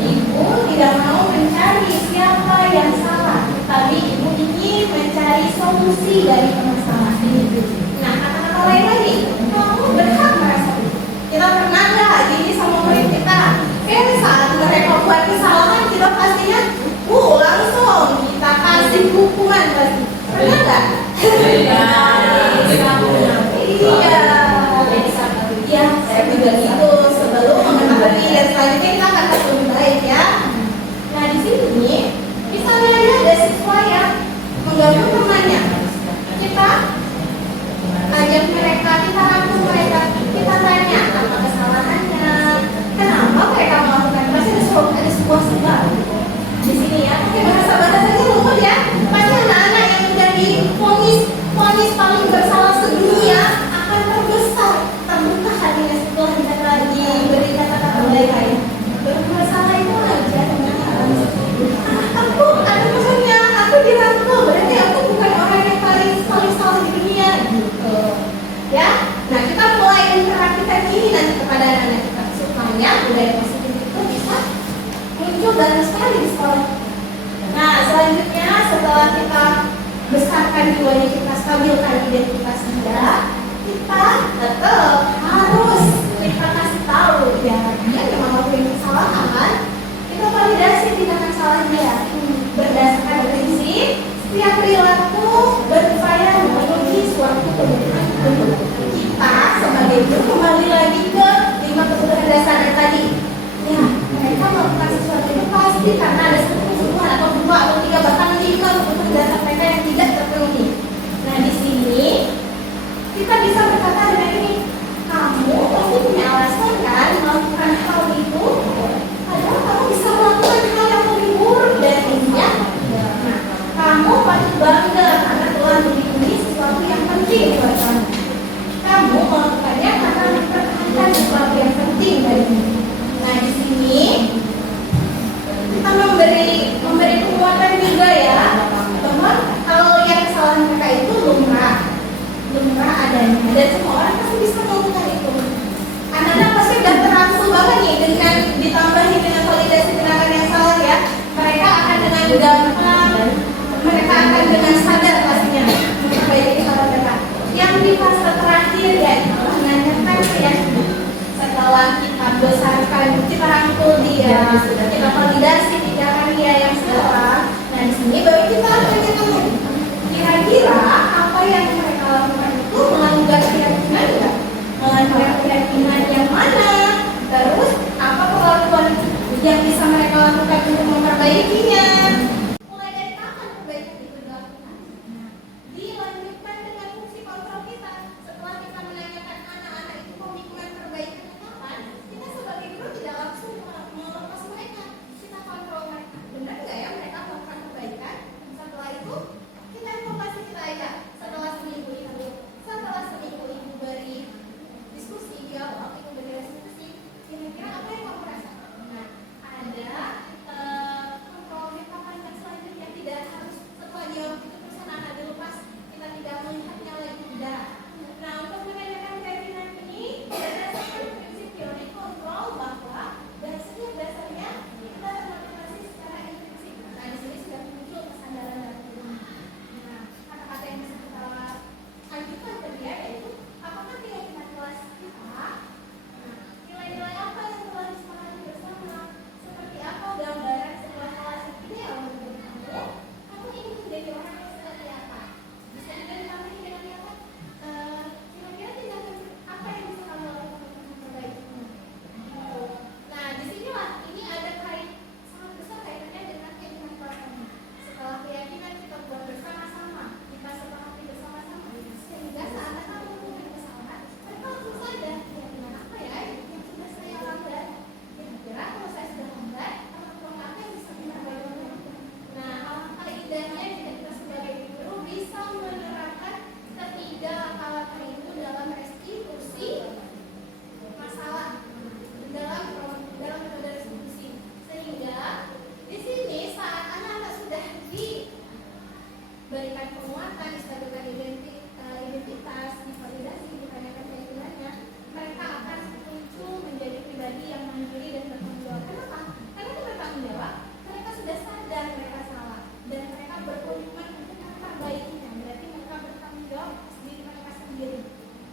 Ibu tidak mau mencari siapa yang salah, tapi ibu ingin mencari solusi dari permasalahan ini. Nah, kata-kata lain lagi, kamu berhak merasa itu. Kita pernah nggak gini sama murid kita? Saat mereka buat kesalahan, kita pastinya, langsung kita kasih hukuman pasti. Pernah nggak? Iya, saya juga gitu. Sebelum mengetahui dan selanjutnya kita akan kasih lebih baik ya. Nah, di sini misalnya ada siswa yang mengganggu temannya, kita ajak mereka, kita rangkul mereka, kita tanya apa kesalahannya, kenapa mereka melakukan, pasti ada sebuah sebab di sini ya. Oke, bahasa-bahasanya lumut ya. Pasti anak-anak yang menjadi vonis paling bersalah sedunia akan terbuka hatinya setelah kita diberi kata-kata baik. Berbuat salah itu aja. Aku ada pesannya, aku dirangkul, berarti aku bukan orang yang paling salah di dunia gitu. Ya, nah kita mulai memperhatikan ini nanti kepada anak-anak kita supaya budaya positif itu bisa muncul dan sekali di sekolah. Nah, selanjutnya setelah kita besarkan jiwanya, kita stabilkan identitasnya, kita tetap harus kita kasih tahu ya dia memang melakukan kesalahan, kita validasi tindakan salah dia berdasarkan prinsip setiap perilaku berupaya memenuhi suatu kebutuhan. Kita sebagai guru kembali lagi ke 5 kebutuhan dasar yang tadi. Ya, mereka melakukan sesuatu itu pasti karena ada satu kebutuhan atau 2 atau 3 bahkan 5 kebutuhan dasar mereka yang tidak terpenuhi. Nah, di sini kita bisa berkata dengan ini, kamu pasti punya alasan kan melakukan hal itu, padahal kamu bisa melakukan hal yang lebih buruk dari ini ya. Nah, kamu patut bangga karena telah melindungi sesuatu yang penting buat kamu. Kamu melakukannya karena mempertahankan sesuatu yang penting darimu. Nah, di sini kita memberi penguatan juga ya, bahwa kalau yang kesalahan mereka itu lumrah adanya dan semua orang pasti bisa melakukan itu. Anak-anak pasti udah terangsul banget nih dengan ditambahi dengan validasi tindakan yang salah ya. Mereka akan dengan gampang, mereka akan dengan sadar pastinya memperbaiki kesalahan mereka. Yang akan distabilkan identitas, divalidasi, ditanyakan keyakinannya, mereka akan muncul menjadi pribadi yang mandiri dan bertanggung jawab. Kenapa? Karena itu bertanggung jawab, mereka sudah sadar mereka salah dan mereka berkomitmen untuk memperbaikinya. Berarti mereka bertanggung jawab diri mereka sendiri.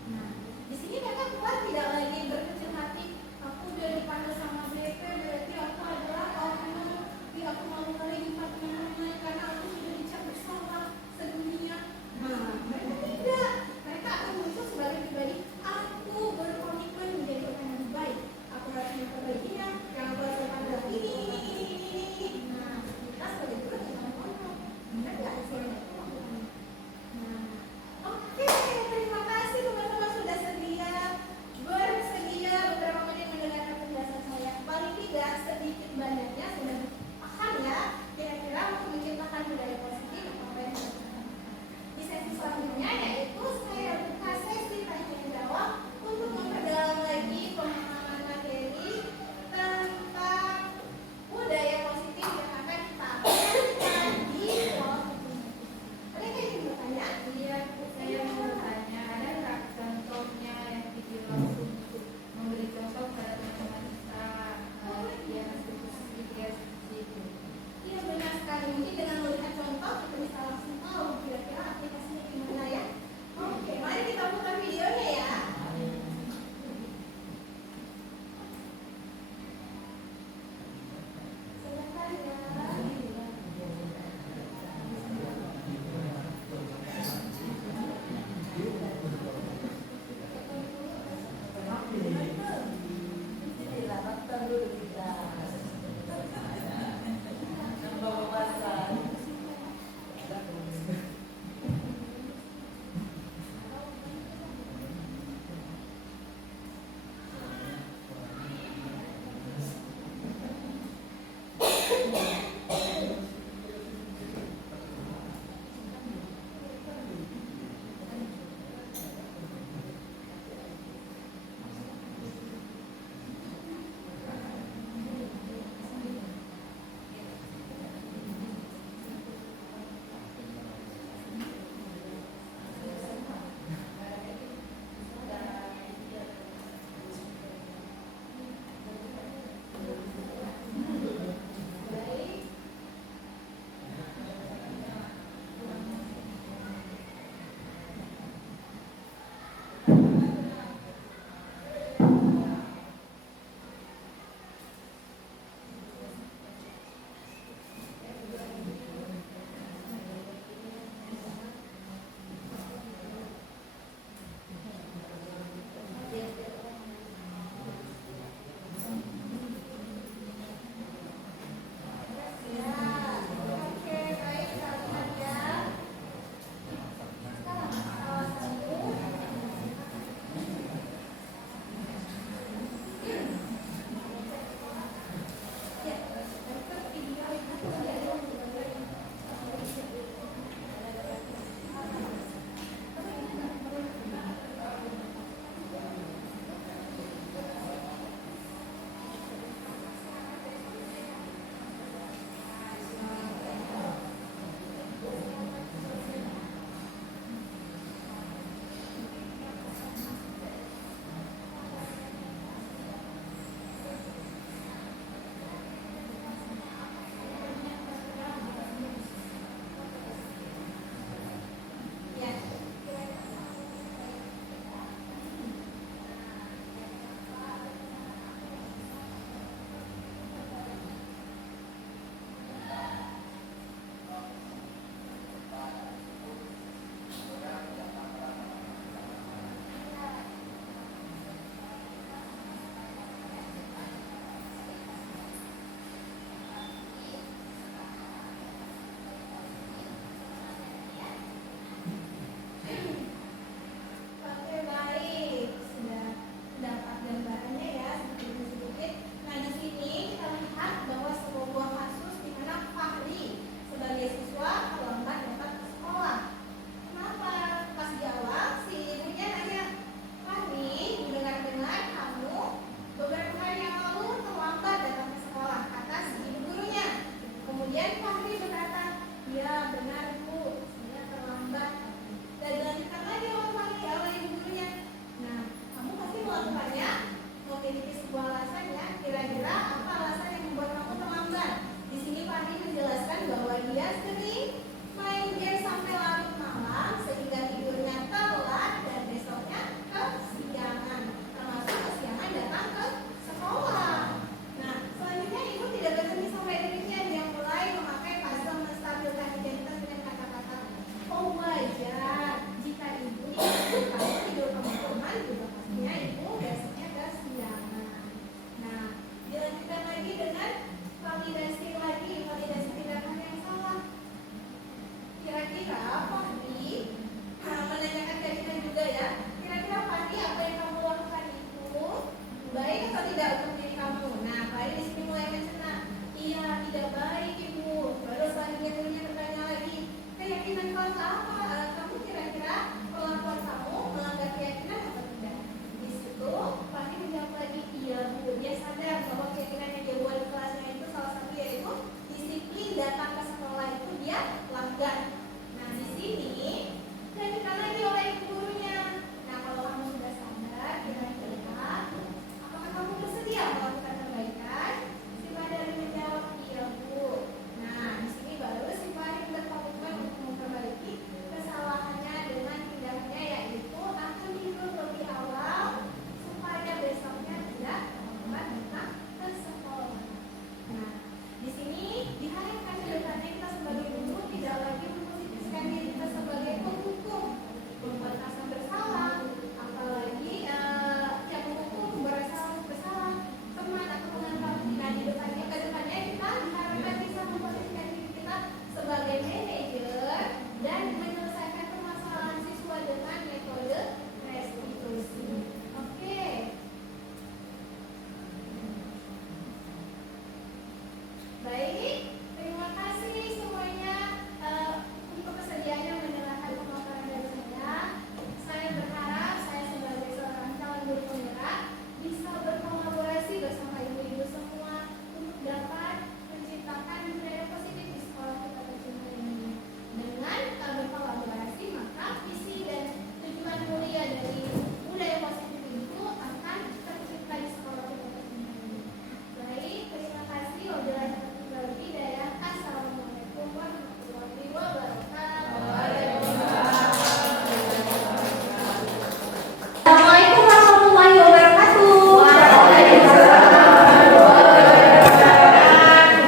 Nah, di sini mereka keluar tidak lagi berkecil hati. Aku udah dipanggil sama BP, berarti aku adalah oknum. Tapi aku mau mulai di teman-teman karena aku sudah dicap bersalah sedunia. Nah, juga ya. Kira-kira Fandi, apa yang kamu lakukan itu baik atau tidak untuk diri kamu? Nah, Fandi di sini mulai mencerna. Iya, tidak baik Ibu. Baru selanjutnya bertanya lagi. Keyakinan kamu apa? Kamu kira-kira perlakuan kamu melanggar keyakinan atau tidak? Di situ Fandi menjawab lagi, iya Bu. Dia sadar bahwa keyakinan yang dia buat di kelasnya itu salah satu yaitu disiplin datang ke sekolah itu dia langgar. Nah, di sini dilanjutkan lagi oleh ibu gurunya. Nah, kalau kamu sudah sadar, kira-kira apakah kamu bersedia melakukan perbaikan? Si Madari menjawab, iya Bu. Nah, di sini baru si Fahri berkomitmen untuk memperbaiki kesalahannya dengan tindakannya, yaitu akan tidur lebih awal supaya besoknya tidak terlambat datang ke sekolah. Nah, di sini di hari yang akan datang kita sebagai guru tidak lagi memposisikan diri kita sebagai penghukum, membuat rasa bersalah, apalagi yang menghukum bersalah teman atau teman kami. Nah, di depannya ke depannya kita diharapkan bisa memposisikan diri kita sebagai manajer dan menyelesaikan permasalahan siswa dengan metode restitusi. Oke. Baik, terima kasih semuanya untuk kesediaannya mendengarkan pemaparan dari saya. Saya berharap saya sebagai seorang calon guru penggerak bisa berkolaborasi bersama ibu-ibu semua untuk dapat menciptakan budaya positif di sekolah kita tercinta ini. Dengan berkolaborasi, maka visi dan tujuan mulia dari budaya positif itu akan tercipta di sekolah kita tercinta ini. Baik, terima kasih. Wabillahi taufiq hidayah. Assalamualaikum warahmatullahi wabarakatuh. Assalamualaikum warahmatullahi wabarakatuh.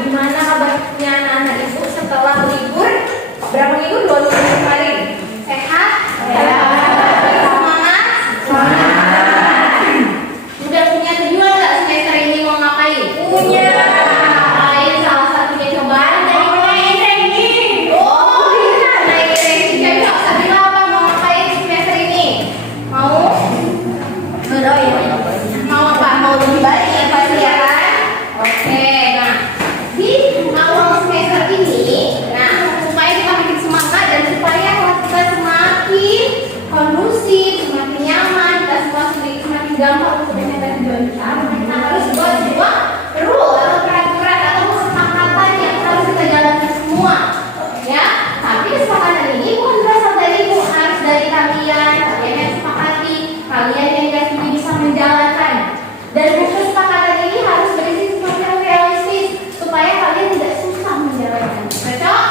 Gimana kabarnya anak-anak ibu setelah libur? Berapa minggu? 2 minggu kemarin. Sehat? Semangat? Udah punya tujuan nggak semester ini mau ngapain? Punya. Ngapain? Salah satunya coba naik ranking. Oh iya, naik ranking. Jadi nggak usah bilang apa mau ngapain semester ini. Mau? Mau apa? Mau lebih baik ya pasti ya kan? Oke, nah di awal semester ini, nah supaya kita makin semangat dan supaya kelas kita semakin kondusif, semakin nyaman, kita semua semakin gampang untuk mencapai tujuan kita, kita harus buat sebuah rule atau peraturan atau kesepakatan yang harus kita jalankan semua, ya. Tapi kesepakatan ini bukan berasal dari ibu, harus dari kalian yang sepakati, kalian yang yakin bisa menjalankan. Dan kesepakatan ini harus berisi sesuatu yang realistis supaya kalian tidak susah menjalankan. Cocok?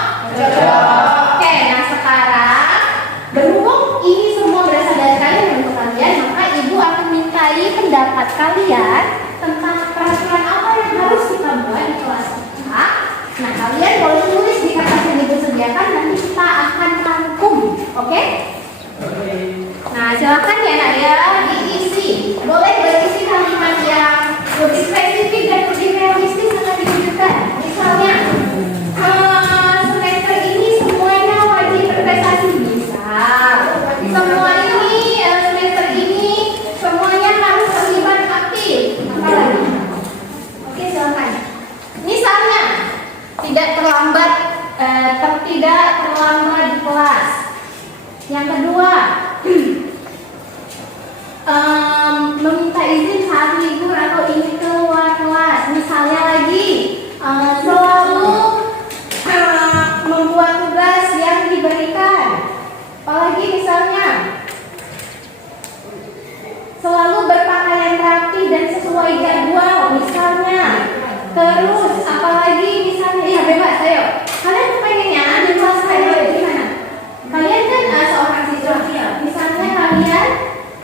Oke, nah sekarang berhubung ini semua berasal dari kalian dan untuk kalian, maka ibu akan mintai pendapat kalian tentang peraturan apa yang harus kita buat di kelas kita. Nah, kalian boleh tulis di kertas yang ibu sediakan, nanti kita akan rangkum. Oke? Nah, silakan ya nak ya, diisi. Boleh berisi kalimat yang lebih spesifik dan lebih realistis akan ditunjukkan. Misalnya, semester ini semuanya wajib berprestasi, bisa. Semua ini semester ini semuanya harus terlibat aktif. Apa lagi? Oke, silakan. Misalnya, tidak terlambat di kelas. Yang kedua, meminta izin saat libur atau ingin keluar kelas. Misalnya lagi, selalu membuat tugas yang diberikan. Apalagi misalnya, selalu berpakaian rapi dan sesuai jadwal. Misalnya, terus apalagi misalnya, ya bebas, ayo. Kalian pengennya di kelas kayak gimana? Kalian kan seorang siswa, misalnya kalian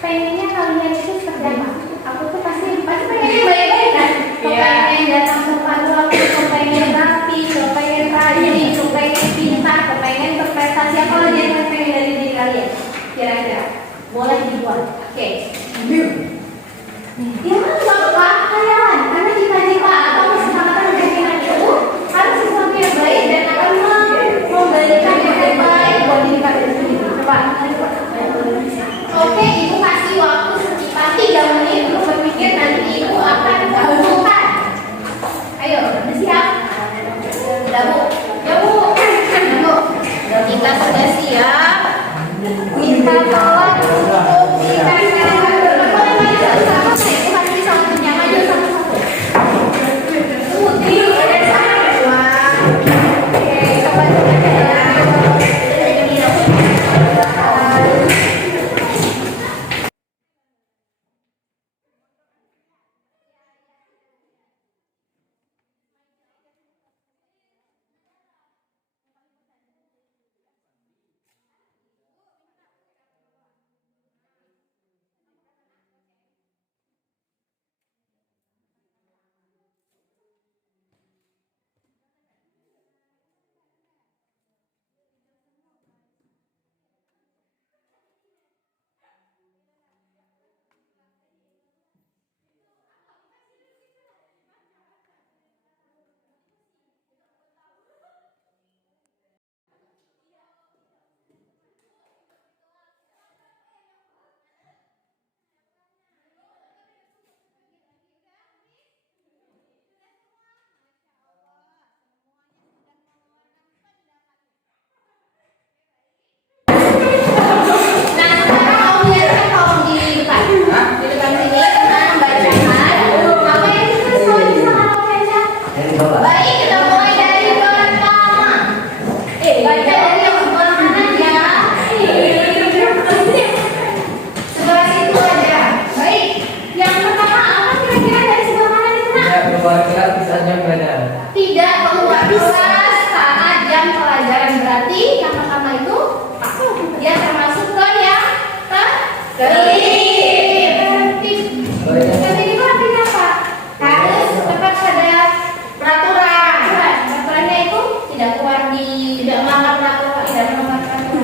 pengennya kalian itu seperti apa? Aku tuh pasti pengennya baik-baik kan? Kepengen datang tepat waktu, kepengen rapi, kepengen rajin, kepengen pintar, kepengen berprestasi. Apa lagi yang kalian pengen dari diri kalian? Kira-kira boleh dibuat. Oke. Jangan lupa kalian, karena cita-cita atau kesepakatan dengan itu harus sesuatu yang baik dan akan memberikan yang terbaik buat diri kalian sendiri. Coba.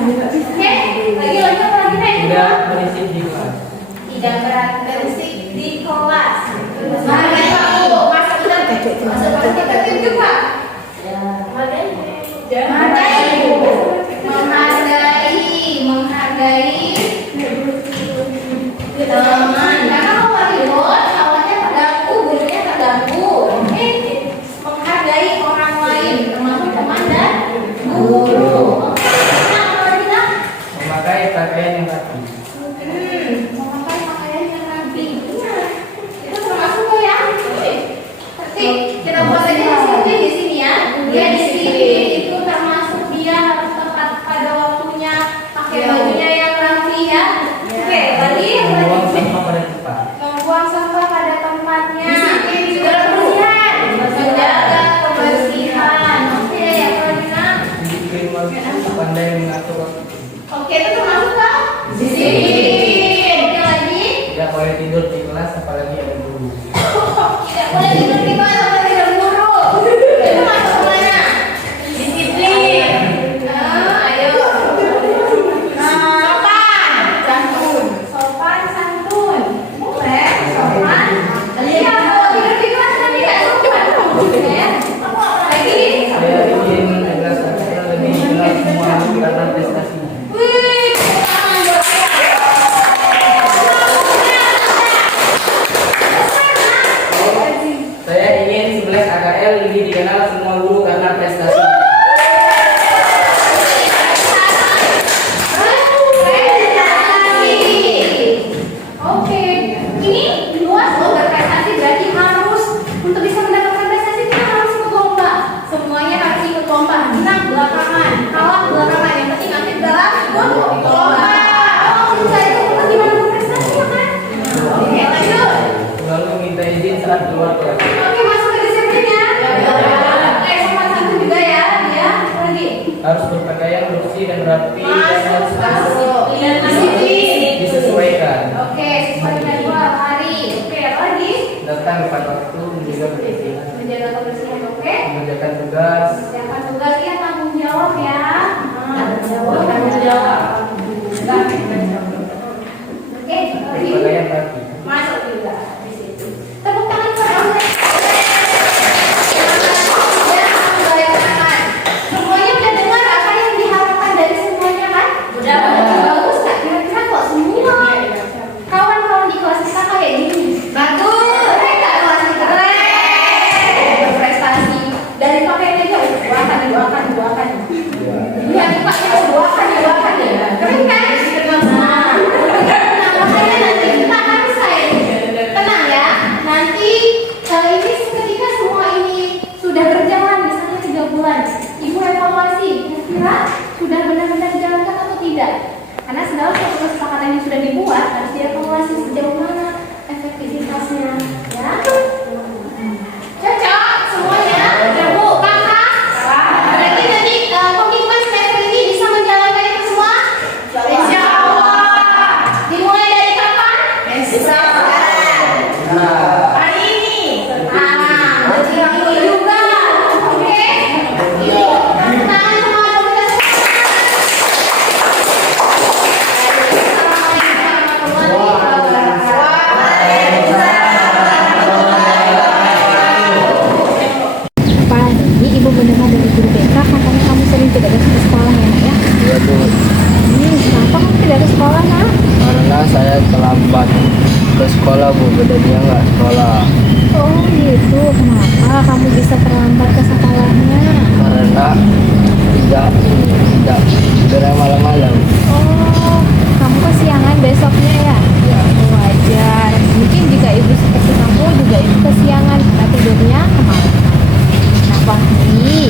Oke, lagi lengkap lagi nih. Tidak berisik di kelas. Tidak berisik di kelas. Mari kamu masuk kita juga. Menghargai teman. Karena kalau ribut, awalnya terganggu, gurunya terganggu. Oke, menghargai orang lain, termasuk teman dan guru. Oke, nah kalau lagi nah. Memakai pakaian yang rapi. Memakai pakaian yang rapi. Iya, itu termasuk tuh ya. Nanti kita buat aja hasilnya di sini ya. Dia di sini itu termasuk dia harus tepat pada waktunya, pakai bajunya yang rapi ya. Oke, lagi Membuang sampah pada tempat. membuang sampah pada tempatnya. Segala kebersihan, menjaga kebersihan. Oke, ya Karina. Disiplin waktu, pandai mengatur waktu. Oke, itu termasuk kan? Disiplin. Oke lagi. Tidak boleh tidur di kelas apalagi ada guru. Tidak boleh tidur di kelas atau tidak guru. Itu masuk kemana? Disiplin. Ayo. Sopan, santun. Sopan, santun. Boleh. Sopan. Iya, kalau tidur di kelas kan tidak sopan. Ya. Apa lagi? Saya ingin kelas saya lebih jelas semua karena prestasinya. Wih, tangan buat saya. Saya ingin 11 AKL lebih dikenal semua guru karena prestasi. Oke, ini luas loh berprestasi berarti harus untuk bisa mendapatkan prestasi kita harus ikut lomba. Semuanya harus ikut lomba. Menang belakangan, kalah belakangan. Yang penting nanti dalam ikut lomba. Oh, bisa itu gimana berprestasi ya kan? Oke, lanjut. Lalu minta izin saat keluar kelas. Oke, masuk ke disiplinnya. Oke, sopan santun juga ya, ya. Apa lagi? Harus berpakaian bersih dan rapi dan harus Disiplin. disesuaikan. Oke, sesuaikan dua hari. Oke, apa lagi? Datang tepat waktu, menjaga kebersihan, Menjaga kebersihan, oke? mengerjakan tugas, Siapkan tugas ya, tanggung jawab ya. Tanggung jawab. Oke, lagi. berpakaian rapi. Masuk juga di situ. Tepuk tangan buat Om. Semuanya udah dengar apa yang diharapkan dari semuanya kan? Udah. Bagus nggak? Kira-kira kok semua kawan-kawan di kelas kita kayak gini? Bagus. Keren nggak kelas kita? Keren. Berprestasi. Dari pakaian aja doakan. Iya, dipakainya doakan ya. Keren kan? Nah, makanya nanti kita akan saya tenang ya. Nanti ini ketika semua ini sudah berjalan misalnya 3 bulan, ibu evaluasi kira-kira sudah benar-benar dijalankan atau tidak. Karena segala suatu kesepakatan yang sudah dibuat harus dievaluasi sejauh mana efektivitasnya. Ya. Cocok semuanya. Ya Bu, Kakak. Berarti nanti komitmen semester ini bisa menjalankan itu semua? Insya Allah. Dimulai dari kapan? Besok. Hari ini. Berarti kamu juga. Oke? Tangan semua komunitas. Ini ibu mendengar dari guru BK katanya kamu sering tidak datang ke sekolah ya nak ya? Iya Bu, Kenapa kamu tidak ke sekolah nak? karena saya terlambat ke sekolah Bu, beda dia nggak sekolah. Oh gitu, kenapa kamu bisa terlambat ke sekolahnya? Karena tidak gerak malam-malam. Oh, kamu kesiangan besoknya ya? Ya, Wajar, mungkin jika ibu seperti kamu juga ibu kesiangan karena tidurnya kemarin. Nah Fahri,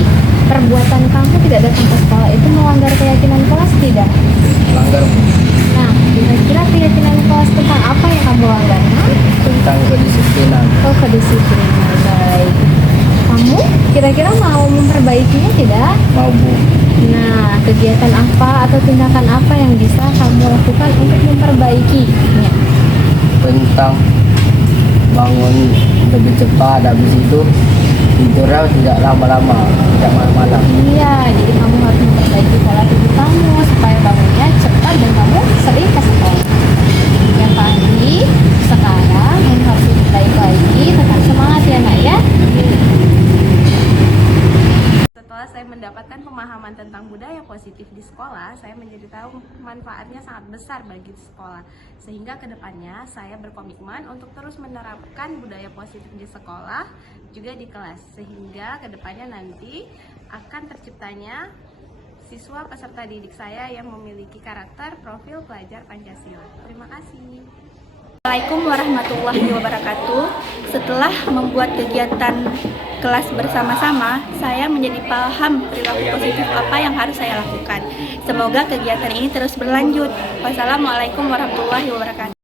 perbuatan kamu tidak datang ke sekolah itu melanggar keyakinan kelas tidak? melanggar Bu, Nah, kira-kira keyakinan kelas tentang apa yang kamu langgar? Nah? tentang kedisiplinan. Oh, kedisiplinan. Baik. Kamu kira-kira mau memperbaikinya tidak? Mau Bu, Nah, kegiatan apa atau tindakan apa yang bisa kamu lakukan untuk memperbaikinya? tentang bangun lebih cepat, habis itu tidurnya tidak lama-lama, tidak malam-malam. Iya, jadi kamu harus memperbaiki pola tidur kamu supaya bangunnya cepat dan kamu sering ke sekolah. Yang pasti, sekarang kamu harus lebih baik lagi, tetap semangat ya nak ya. Setelah saya mendapatkan pemahaman tentang budaya positif di sekolah, saya menjadi tahu manfaatnya sangat besar bagi sekolah. Sehingga kedepannya saya berkomitmen untuk terus menerapkan budaya positif di sekolah, juga di kelas. Sehingga kedepannya nanti akan terciptanya siswa peserta didik saya yang memiliki karakter profil pelajar Pancasila. Terima kasih. Assalamualaikum warahmatullahi wabarakatuh. Setelah membuat kegiatan kelas bersama-sama, saya menjadi paham perilaku positif apa yang harus saya lakukan. Semoga kegiatan ini terus berlanjut. Wassalamualaikum warahmatullahi wabarakatuh.